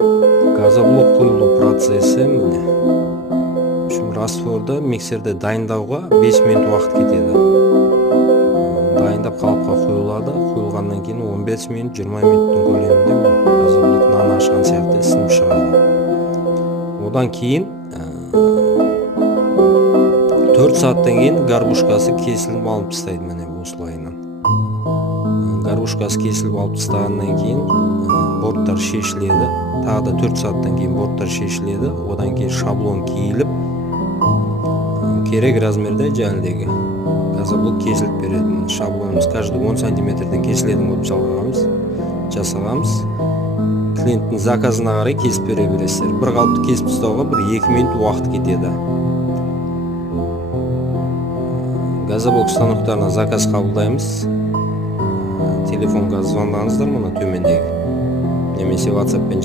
Газоблок құйылу процесі міне. Растворды миксерде дайындауға 5 минут уақыт кетеді. Дайындап қалыпқа құйылады. Құйылғаннан кейін 15 минут, 20 минуттың көлемінде газоблок нан ашқан сияқты сынып шығады. Одан кейін 4 сағаттан кейін горбушкасы кесіліп алып тастайды міне осылайынан. Горбушкасы кесіліп алып тастағаннан кейін борттар шешіледі. Тағы да 4 сағаттан кейін борттар шешіледі. Одан кейін шаблон киіліп керек размерде жәлдегі газоблок кесіліп береді. Шаблонымыз каждый 10 сантиметрден кесілетін болып жасағамыз. Клиенттің заказына қарай кесіп бере бересіздер. Бір қалыпты кесіп тастауға 1-2 минут уақыт кетеді. Газоблок станоктарына заказ қабылдаймыз. Телефонға звондаңыздар мұны төмендегі. Немесе WhatsApp-пен